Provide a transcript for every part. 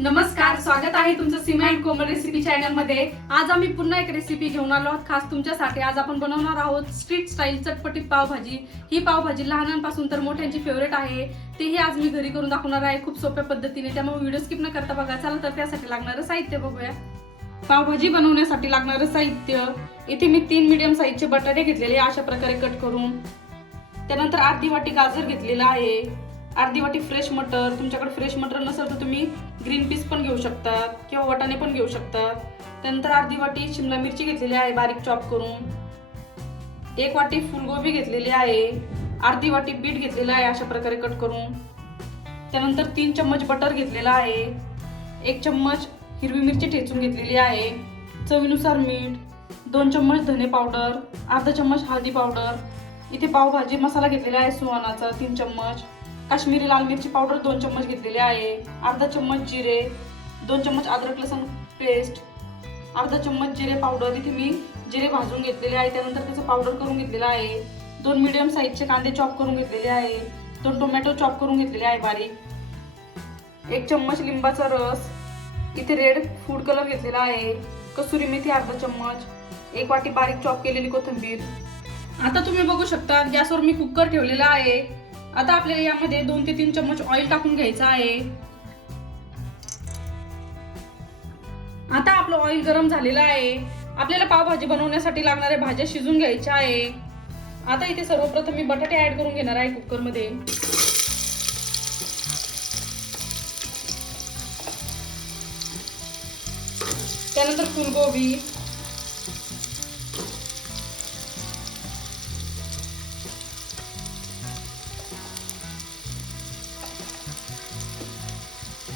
नमस्कार स्वागत आहे तुमचं सीमा अँड कोमल रेसिपी चॅनलमध्ये. आज आम्ही पुन्हा एक रेसिपी घेऊन आलो आहोत. खास तुमच्यासाठी आज आपण बनवणार आहोत स्ट्रीट स्टाईल चटपटीत पावभाजी. ही पावभाजी लहानांपासून तर मोठ्यांची फेवरेट आहे. तेही आज मी घरी करून दाखवणार आहे. खूप सोप्या पद्धतीने. त्यामुळे व्हिडिओ स्किप न करता बघा. चला तर त्यासाठी लागणारं साहित्य बघूया. पावभाजी बनवण्यासाठी लागणारं साहित्य. इथे मी तीन मीडियम साईजचे बटाटे घेतलेले अशा प्रकारे कट करून. त्यानंतर अर्धी वाटी गाजर घेतलेला आहे. अर्धी वाटी फ्रेश मटर. तुमच्याकडे फ्रेश मटर नसेल तर तुम्ही ग्रीन पीस पण घेऊ शकतात किंवा वाटाणे पण घेऊ शकतात. त्यानंतर अर्धी वाटी शिमला मिरची घेतलेली आहे बारीक चॉप करून. एक वाटी फुलगोबी घेतलेली आहे. अर्धी वाटी बीट घेतलेला आहे अशा प्रकारे कट करून. त्यानंतर तीन चम्मच बटर घेतलेला आहे. एक चम्मच हिरवी मिरची ठेचून घेतलेली आहे. चवीनुसार मीठ दोन चम्मच धने पावडर अर्धा चम्मच हळदी पावडर. इथे पावभाजी मसाला घेतलेला आहे सुहानाचा तीन चम्मच. काश्मीरी लाल मिरची पावडर दोन चम्मच घेतलेली आहे. अर्धा चम्मच जिरे दोन चम्मच अद्रक लसण पेस्ट अर्धा चम्मच जिरे पावडर. इथे मी जिरे भाजून घेतलेले आहे. त्यानंतर त्याचं पावडर करून घेतलेलं आहे. दोन मिडियम साईजचे कांदे चॉप करून घेतलेले आहे. दोन टोमॅटो चॉप करून घेतलेले आहे बारीक. एक चम्मच लिंबाचा रस. इथे रेड फूड कलर घेतलेला आहे. कसुरी मेथी अर्धा चम्मच. एक वाटी बारीक चॉप केलेली कोथिंबीर. आता तुम्ही बघू शकता गॅसवर मी कुकर ठेवलेला आहे. आता आपल्याला यामध्ये दोन ते तीन चम्मच ऑइल टाकून घ्यायचं आहे. आता आपलं ऑइल गरम झालेलं आहे. आपल्याला पावभाजी बनवण्यासाठी लागणाऱ्या भाज्या शिजून घ्यायच्या आहे. आता इथे सर्वप्रथम मी बटाटे ऍड करून घेणार आहे कुकरमध्ये. त्यानंतर फुलगोबी.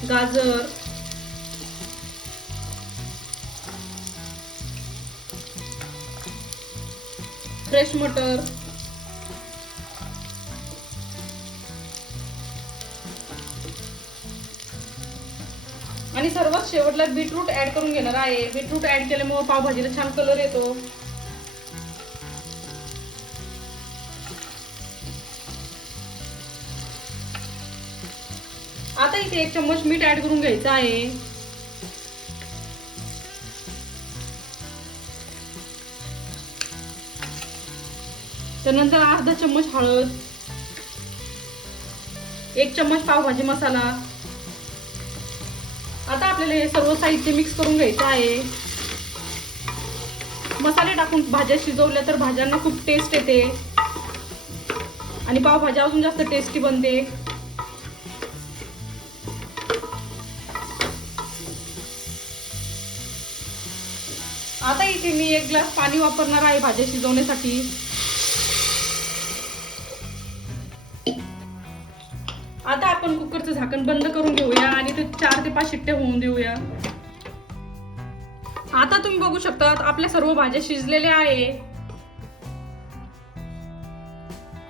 गाजर. फ्रेश मटर. आणि सर्वात शेवटला बीटरूट ऍड करून घेणार आहे. बीटरूट ऍड केल्यामुळे पावभाजीला छान कलर येतो. आता इथे एक चम्मच मीठ ऍड करून घ्यायचं आहे. त्यानंतर अर्धा चम्मच हळद एक चम्मच पावभाजी मसाला. आता आपल्याला हे सर्व साहित्य मिक्स करून घ्यायचं आहे. मसाले टाकून भाज्या शिजवल्या तर भाज्यांना खूप टेस्ट येते. आणि पावभाज्या अजून जास्त टेस्टी बनते. आता इथे मी एक ग्लास पाणी वापरणार आहे भाज्या शिजवण्यासाठी. आता आपण कुकरचं झाकण बंद करून घेऊया आणि ते चार ते पाच शिट्ट्या होऊन देऊया. आता तुम्ही बघू शकता आपल्या सर्व भाज्या शिजलेल्या आहे.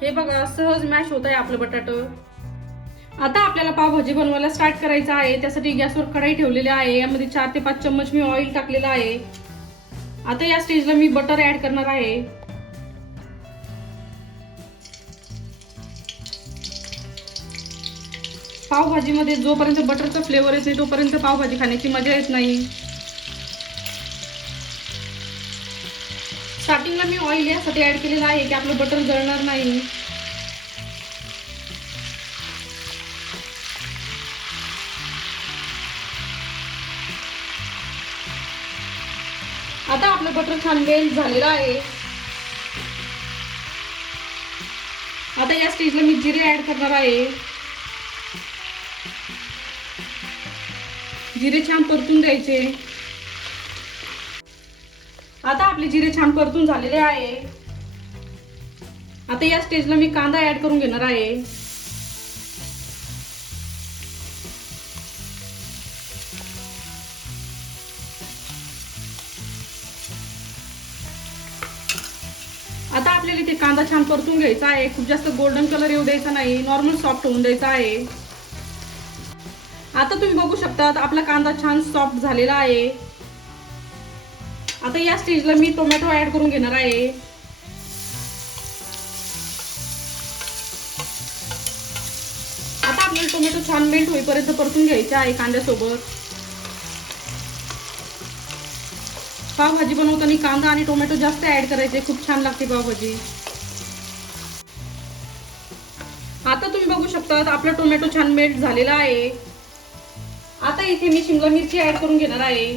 हे बघा सहज मॅश होत आहे आपलं बटाट. आता आपल्याला पावभाजी बनवायला स्टार्ट करायचं आहे. त्यासाठी गॅसवर कढाई ठेवलेली आहे. यामध्ये चार ते पाच चम्मच मी ऑइल टाकलेलं आहे. आता या स्टेजला मी बटर ऍड करणार आहे. पावभाजीमध्ये जोपर्यंत बटरचा फ्लेवर येत नाही तोपर्यंत पावभाजी खाण्याची मजा येत नाही. स्टार्टिंगला मी ऑइल यासाठी ऍड केलेलं आहे की आपलं बटर जळणार नाही. आता आपलं बटर छान बेल झालेलं आहे. आता या स्टेजला मी जिरे ऍड करणार आहे. जिरे छान परतून द्यायचे. आता आपले जिरे छान परतून झालेले आहे. आता या स्टेजला मी कांदा ऍड करून घेणार आहे. मसाला छान परतून घ्यायचा आहे. खूप जास्त गोल्डन कलर येऊ द्यायचा नाही. नॉर्मल सॉफ्ट होऊन द्यायचा आहे. आता तुम्ही बघू शकता आपला कांदा छान सॉफ्ट झालेला आहे. आता या स्टेजला मी टोमॅटो ऍड करून घेणार आहे. आता आपल्याला टोमॅटो छान मेल्ट होईपर्यंत परतून घ्यायचा आहे कांद्यासोबत. पावभाजी बनवताना कांदा आणि टोमॅटो जास्त ऍड करायचे. खूप छान लागते पावभाजी. तुम्ही आपला टोमॅटो छान मेल्ट झालेला आहे. आता इथे मी शिमला मिरची ऍड करून घेणार आहे.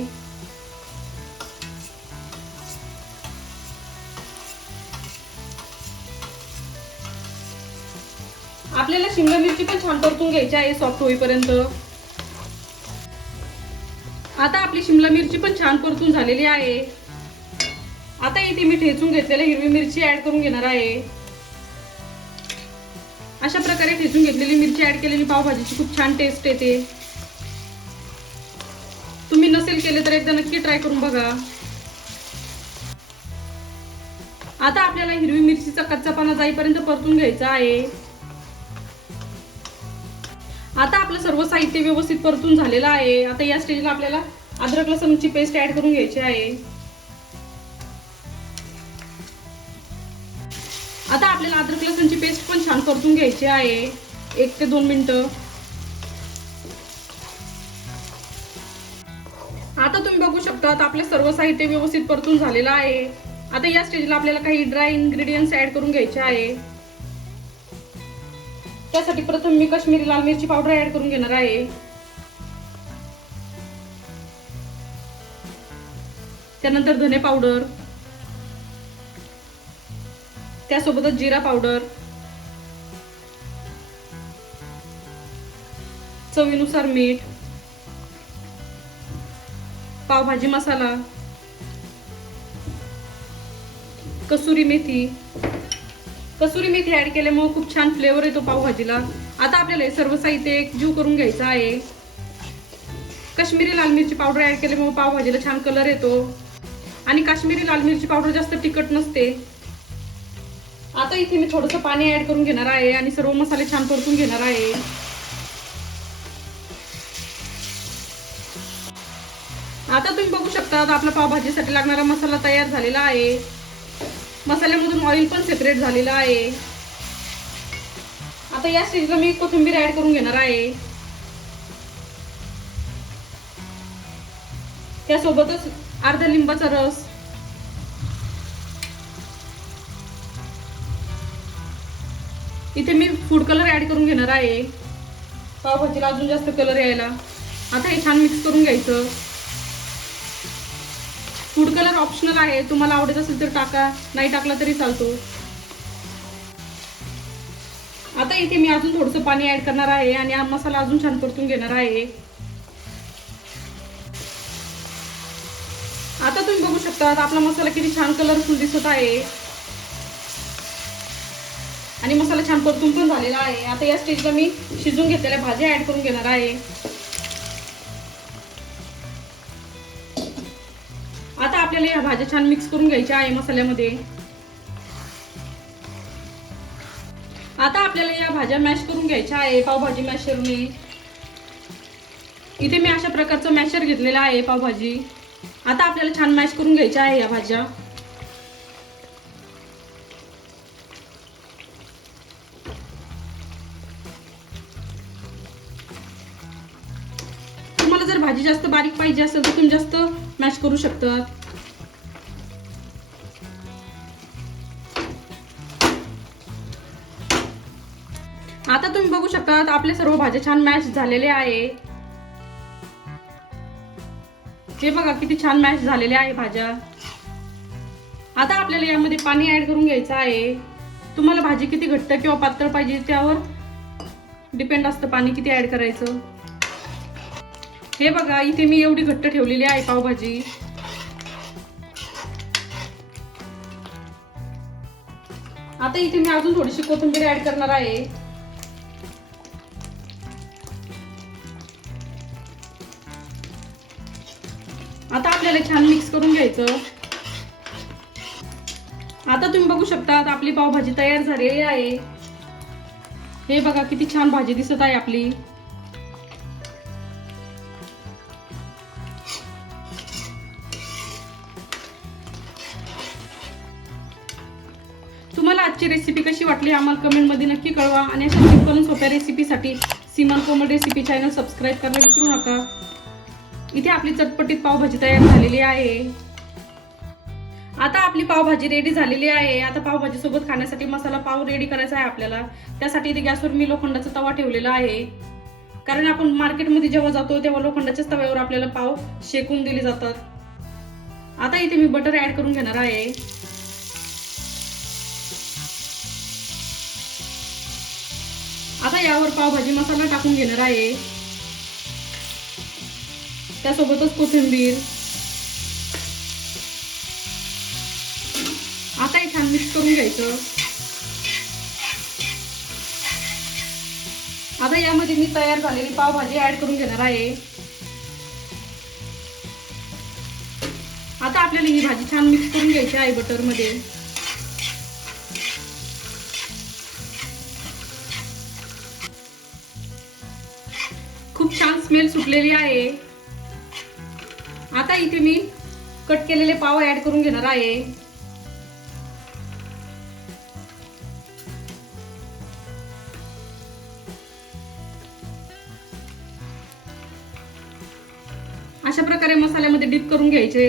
आपल्याला शिमला मिरची पण छान परतून घ्यायची आहे सॉफ्ट होईपर्यंत. आता आपली शिमला मिरची पण छान परतून झालेली आहे. आता इथे मी ठेचून घेतलेल्या हिरवी मिरची ऍड करून घेणार आहे. अशा प्रकारे ठेचून घेतलेली मिरची ऍड केलेली पावभाजीची खूप छान टेस्ट येते. तुम्ही नसेल केले तर एकदा नक्की ट्राय करून बघा. आता आपल्याला हिरवी मिरचीचा कच्चापणा जाईपर्यंत परतून घ्यायचा आहे. आता आपलं सर्व साहित्य व्यवस्थित परतून झालेलं आहे. आता या स्टेजला आपल्याला अद्रक लसणची पेस्ट ऍड करून घ्यायची आहे. परतून घ्यायची आहे. एक ते दोन मिनटं. आता तुम्ही बघू शकता आपले सर्व साहित्य व्यवस्थित परतून झालेलं आहे. आता या स्टेजला आपल्याला काही ड्राय इन्ग्रेडियंट्स ऍड करून घ्यायचे आहे. त्यासाठी प्रथम मी कश्मीरी लाल मिरची पावडर ऍड करून घेणार आहे. त्यानंतर धने पावडर त्यासोबतच जिरा पावडर चवीनुसार मीठ पावभाजी मसाला कसुरी मेथी. कसुरी मेथी ऍड केल्यामुळे खूप छान फ्लेवर येतो पावभाजीला. आता आपल्याला हे सर्व साहित्य एक जीव करून घ्यायचं आहे. काश्मीरी लाल मिरची पावडर ऍड केल्यामुळे पावभाजीला छान कलर येतो. आणि काश्मीरी लाल मिरची पावडर जास्त तिखट नसते. आता इथे मी थोडंसं पाणी ऍड करून घेणार आहे आणि सर्व मसाले छान परतून घेणार आहे. आता आपला पावभाजीसाठी लागणारा मसाला तयार झालेला आहे. मसाल्यामधून ऑइल पण सेपरेट झालेला आहे. आता या स्टेजला मी कोथिंबीर ऍड करून घेणार आहे. त्यासोबतच अर्धा लिंबाचा रस. इथे मी फूड कलर ऍड करून घेणार आहे. पावभाजीला अजून जास्त कलर यायला. आता हे छान मिक्स करून घ्यायचं. फूड कलर ऑप्शनल आहे. तुम्हाला आवडत असेल तर टाका. नाही टाकला तरी चालतो. आता इथे मी अजून थोडंसं पाणी ऍड करणार आहे आणि हा मसाला अजून छान परतून घेणार आहे. आता तुम्ही बघू शकता आपला मसाला किती छान कलरफुल दिसत आहे. आणि मसाला छान परतून पण झालेला आहे. आता या स्टेजला मी शिजून घेतलेल्या भाज्या ऍड करून घेणार आहे. आपल्याला या भाज्या छान मिक्स करून घ्यायच्या आहे मसाल्यामध्ये. आता आपल्याला या भाज्या मॅश करून घ्यायच्या आहे पावभाजी मॅशरने इथे मी अशा प्रकारचं मॅशर घेतलेलं आहे पावभाजी. आता आपल्याला छान मॅश करून घ्यायच्या आहे या भाज्या. तुम्हाला जर भाजी जास्त बारीक पाहिजे असेल तर तुम्ही जास्त मॅश करू शकतात. आता तुम्ही बघू शकता आपले सर्व भाज्या छान मॅश झालेले आहे. हे बघा किती छान मॅश झालेले आहे भाज्या. आता आपल्याला यामध्ये पाणी ऍड करून घ्यायचं आहे. तुम्हाला भाजी किती घट्ट किंवा पातळ पाहिजे त्यावर डिपेंड असतं पाणी किती ऍड करायचं. हे बघा इथे मी एवढी घट्ट ठेवलेली आहे पावभाजी. आता इथे मी अजून थोडीशी कोथिंबीर ऍड करणार आहे. घ्यायचं. आता तुम्ही बघू शकता आपली पावभाजी तयार झालेली आहे. हे बघा किती छान भाजी दिसत आहे आपली. तुम्हाला आजची रेसिपी कशी वाटली आम्हाला कमेंटमध्ये नक्की कळवा. आणि अशा सिंपल सोप्या रेसिपीसाठी Siman Komal recipe channel subscribe करायला विसरू नका. इथे आपली चटपटीत पावभाजी तयार झालेली आहे. आता आपली पावभाजी रेडी झालेली आहे. आता पावभाजी सोबत खाण्यासाठी मसाला पाव रेडी करायचा आहे आपल्याला. त्यासाठी इथे गॅसवर मी लोखंडाचा तवा ठेवलेला आहे. कारण आपण मार्केटमध्ये जेव्हा जातो तेव्हा लोखंडाच्याच तव्यावर आपल्याला पाव शेकून दिले जातात. आता इथे मी बटर ऍड करून घेणार आहे. आता यावर पावभाजी मसाला टाकून घेणार आहे. त्यासोबतच कोथिंबीर आता हे छान मिक्स करून घ्यायचं. आता यामध्ये मी तयार झालेली पावभाजी ऍड करून घेणार आहे. आता आपल्याला ही भाजी छान मिक्स करून घ्यायची आहे बटरमध्ये खूप छान स्मेल सुटलेली आहे. आता इथे मी कट केलेले पाव ऍड करून घेणार आहे. अशा प्रकारे मसाल्यामध्ये डीप करून घ्यायचे.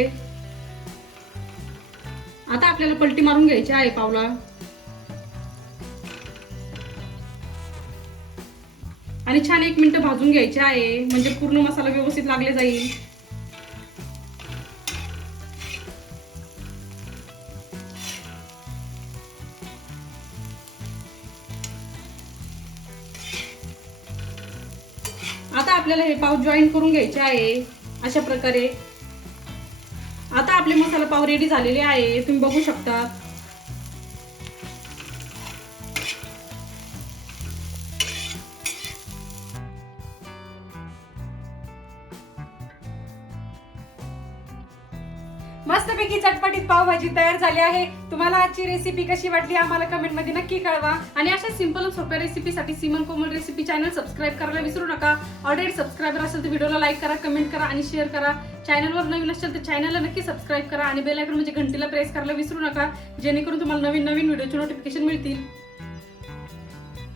आता आपल्याला पलटी मारून घ्यायची आहे पावला. आणि छान एक मिनिट भाजून घ्यायचे आहे म्हणजे पूर्ण मसाला व्यवस्थित लागले जाईल. आता आपल्याला हे पाव जॉईन करून घ्यायचे आहे. अशा प्रकारे. आता आपले मसाला पाव रेडी झालेले आहे. तुम्ही बघू शकता. मस्तपैकी चटपटीत पावभाजी तयार झाली आहे. तुम्हाला आजची रेसिपी कशी वाटली आम्हाला कमेंटमध्ये नक्की कळवा. आणि अशा सिंपल आणि सोप्या रेसिपीसाठी Siman Komal recipe channel subscribe करायला विसरू नका. ऑलरेडी सबस्क्रायबर असेल तर व्हिडिओला लाईक करा कमेंट करा आणि शेअर करा. चॅनलवर नवीन असेल तर चॅनलला नक्की सबस्क्राईब करा आणि बेल आयकॉन म्हणजे घंटीला प्रेस करायला विसरू नका. जेणेकरून तुम्हाला नवीन नवीन व्हिडिओचे नोटिफिकेशन मिळतील.